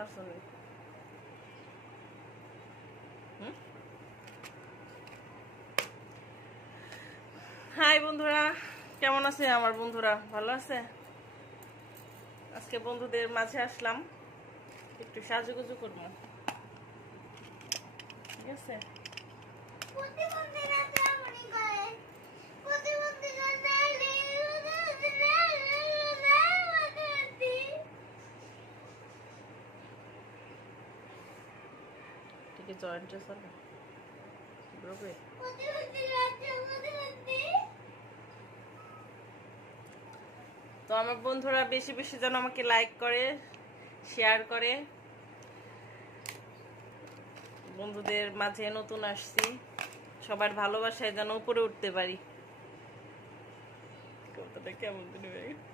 শাশুড়ি। হাই বন্ধুরা, কেমন আছে আমার বন্ধুরা? ভালো আছে? আজকে বন্ধুদের মাঝে আসলাম, একটু সাজুগুজু করবো, ঠিক আছে? ঠিক আছে, জয়েন্টে চলো গ্রুপে। তো আমার বন্ধুরা বেশি বেশি যেন আমাকে লাইক করে, শেয়ার করে। বন্ধুদের মাঝে নতুন আসছি, সবার ভালোবাসায় যেন উপরে উঠতে পারি। কতটা কেমন দিন হয়ে গেছে।